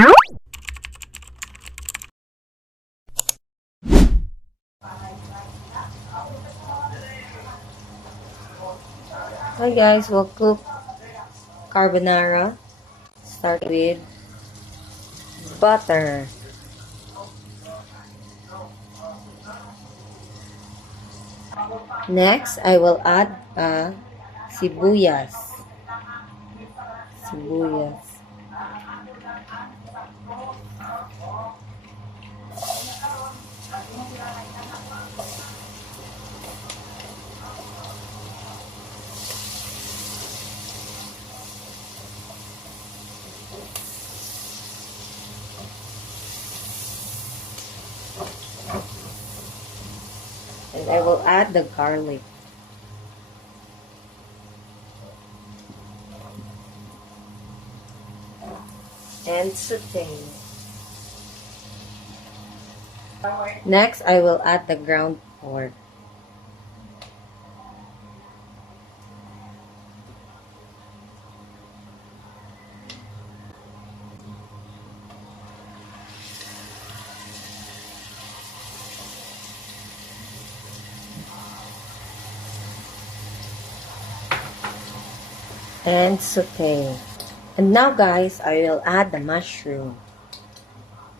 Hi guys, we'll cook carbonara. Start with butter. Next, I will add uh, sibuyas. Sibuyas. And I will add the garlic. And saute. Next, I will add the ground pork. And saute. And now guys, I will add the mushroom.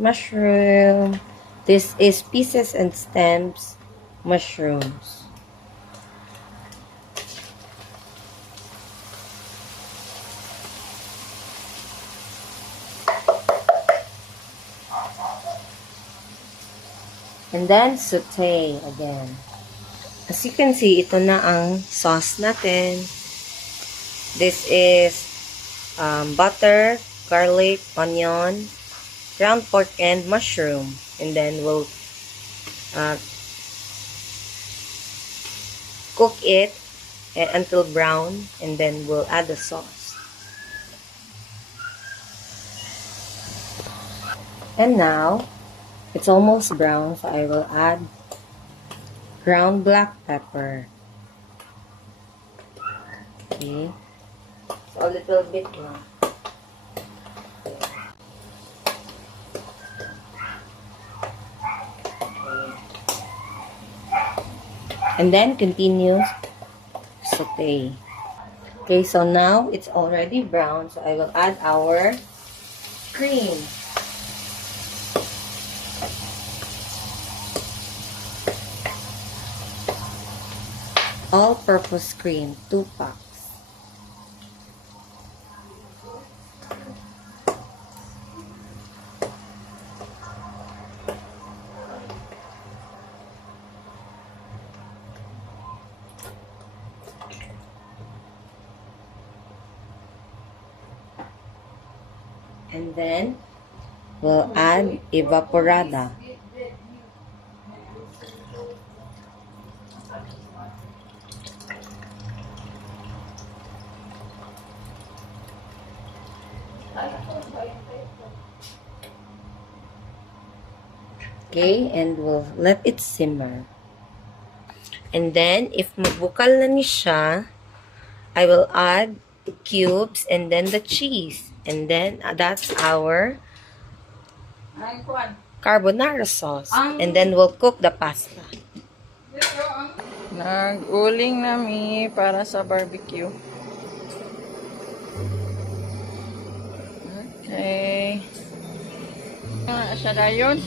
Mushroom. This is pieces and stems mushrooms. And then saute again. As you can see, ito na ang sauce natin. This is um, butter, garlic, onion, ground pork, and mushroom. And then we'll uh, cook it eh, until brown. And then we'll add the sauce. And now, it's almost brown, so I will add ground black pepper. Okay. A little bit lang. And then, continue saute. Okay, so now, it's already brown. So, I will add our cream. All-purpose cream, 2 packs. And then, we'll add evaporada. Okay, and we'll let it simmer. And then, if magbukal na ni siya, I will add cubes and then the cheese. And then, uh, that's our carbonara sauce. And then, we'll cook the pasta. Nag-uling nami para sa barbecue. Okay. Ah, siya na yun.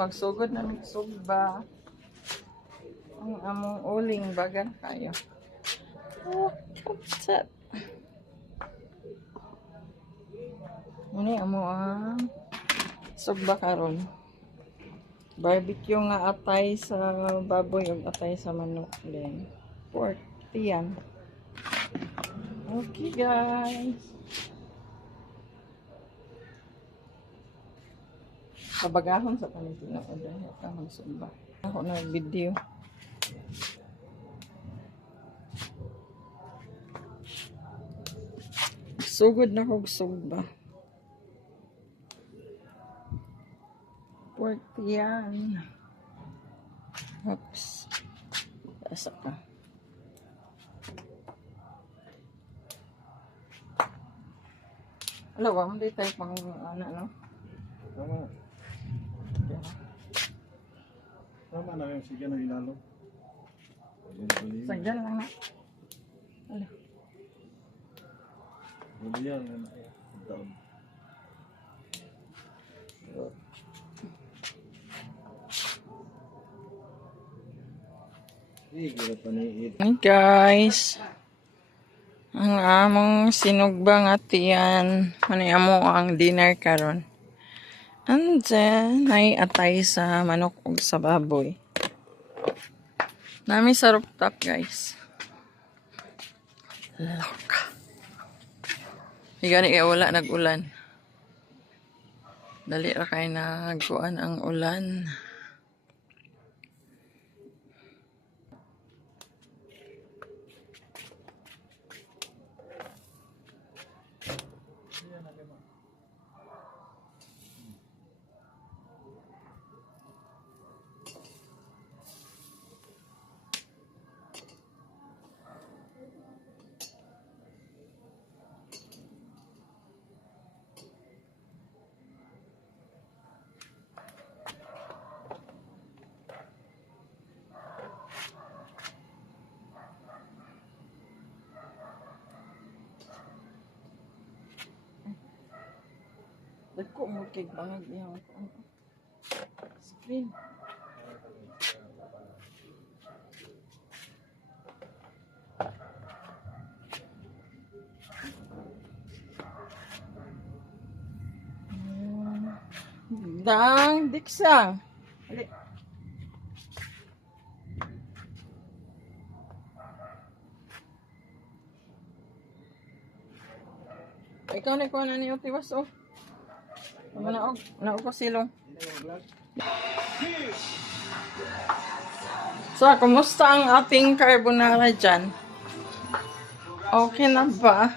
Magsugod na magsugba. Ang among uling bagan kayo. Oh, kapsat. Muni amo ang sugba karon. Barbecue nga atay sa baboy ug atay sa manok din. Pork, tiyan. Okay guys. Kabagahon sa Pilipinas o dahil ka magsugba. Ako na video. Sugod na kog sugba. Pork yan. Oops. Asa ka. Alam mo, hindi tayo pang ano, no? Tama. Tama na yung sige na ilalo. Sagdan lang na. Ala. bali yan. yan, yan. Down. Hey guys. Ang among sinugbang atiyan. Manayamo ang dinner karon. And then, ay atay sa manok ug sa baboy. Nami sa rooftop guys. Loka. Higa ni kaya wala nag-ulan. Dali ra kay nagkuan ang ulan. Mo kay bangag niya ako. Screen. Hmm. Dang diksang. Ali. Ikaw na ikaw na niyo tiwas oh. Ano na og, naog ko silong. So, kumusta ang ating carbonara dyan? Okay na ba?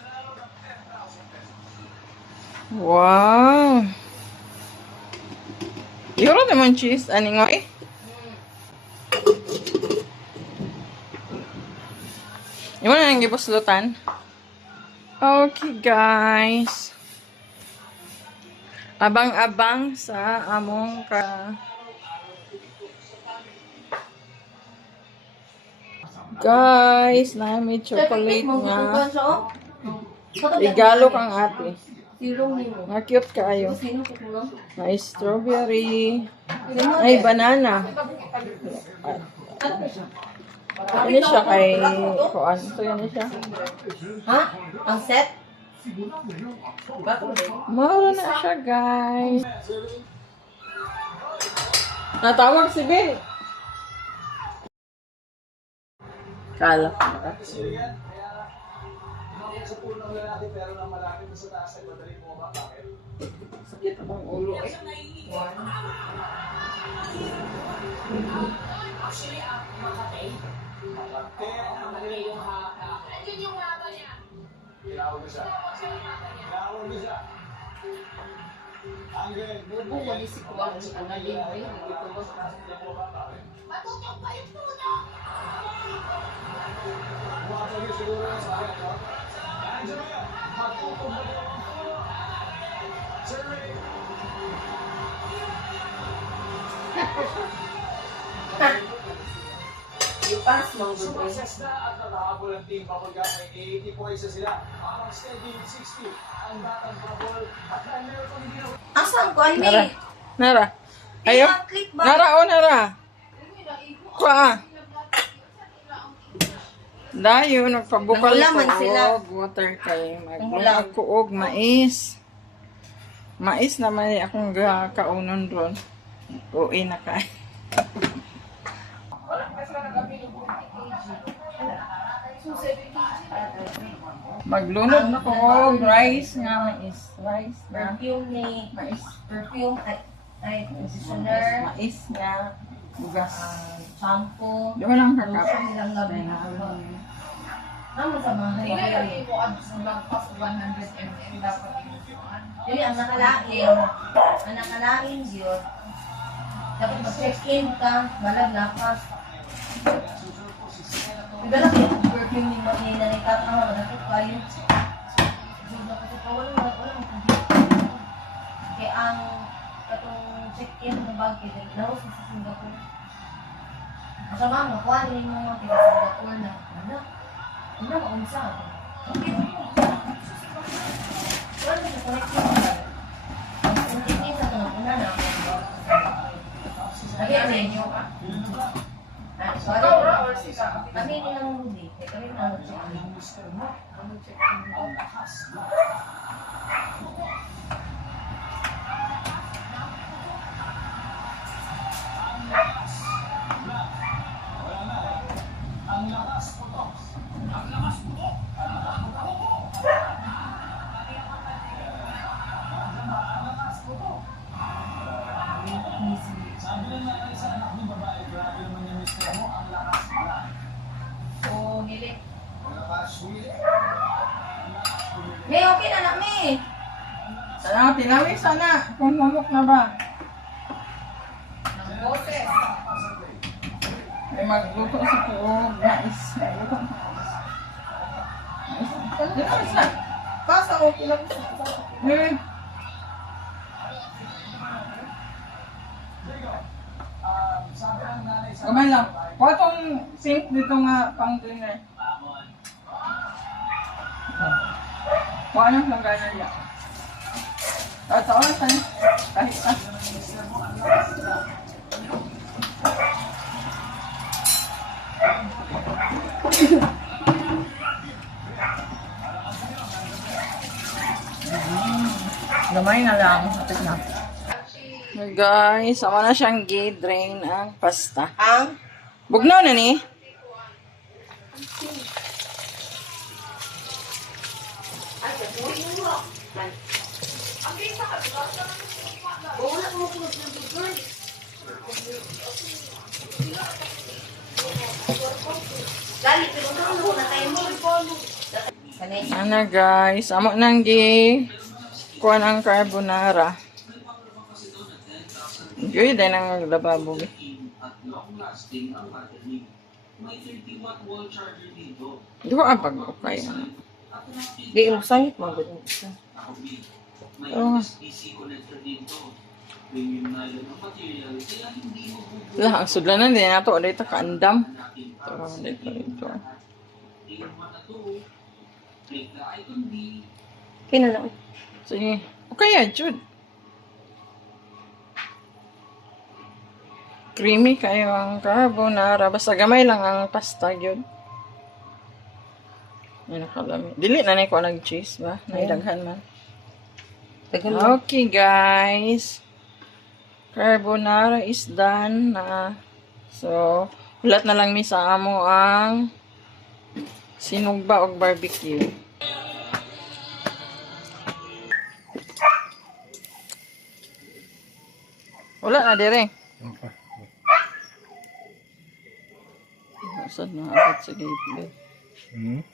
Wow! Yuro naman cheese. Nga eh? Yung na nang gibuslutan? Okay, guys. Abang-abang sa among ka... Guys, na may chocolate nga. Regalo kang ate. Nga cute kaayo. May strawberry. Ay, banana. Ano siya kay Kuan? So, yan siya. Ha? Ang set? Mahal na siya, guys. Natawag si Bill. Kala ko na. Sakit akong ulo eh. Tinawag ko siya. Tinawag ko siya. Angel, bubo mo ni si Kuwang ang nalibre dito. Matutok pa yung puno! Bumato niyo siguro na sa akin, no? Nandiyan mo yun! Matutok pa yung puno! Jerry! Ha! Ipas, mong good Sumakses na at nakahabol ang team Papulga may 80 points na sila. Ang steady 60 ang batang Papul at meron pang hindi na Asan ko, Amy? Nara. Nara. Ayo. Nara, o Nara. Kwa. Dayo, nagpabukal ko og water kay maglungag ko og mais. Mais naman akong gakaunon ron. Uwi na kay. Maglunod na ko rice nga mais. Rice na Perfume ni... mais. Perfume, ay, ay, conditioner, Mais nga bugas. um, shampoo, Di ba lang kakap? lotion nilang gabi. Ano sa mga nangyayari? mo ang sulagpas 100 ml dapat. Dili, ang nakalain, ang nakalain yun, Dapat mag-check-in ka, balag Igala kayo, perfume ni Marlene na nagtatama, manakit kayo. Siguro na kasi wala Kaya ang katong check-in ng bag kaya naros sa Singapore. Mo, kuha nila yung mga kaya sa na, ano, maunsa. Okay, wala na sa na. Lagi ang. Ah, sorry. Kami ni lang huli. Eh, kami na mag-check-in. Na ba? Ng boses. May magluto sa tuog. Mais. Magluto sa mais. Tinawin sa. Pasa o tinawin sa. Hmm. Gamay lang. Kuha tong sink dito nga pang cleaner. Kuha nang hangganan niya. Tataon tayo. Kahit ah. Gamay na lang. Kapit na. Guys, sama na siyang gi-drain ang pasta. Ang Bugnaw na ni. Gali, pero mo na tayo mo? Kanay. Ano guys, amo nang gi kuha ng carbonara. Gawin din ang lababo. eh. Di ba kapag okay? ano? Di mo sangit mo gud. Oh. Lah, ang sudlanan din nato dito kaandam. Ito, dito, dito. Kina na. Sige. Okay, ya, Jude. Creamy kayo ang carbonara. Basta gamay lang ang pasta, yun. Ay, nakalami. Dili na na ko nag-cheese ba? Naidaghan man. Okay, guys. Carbonara is done na. So, ulat na lang mi sa amo ang sinugba og barbecue. Wala na dire. Saan na abot sa gate? Hmm?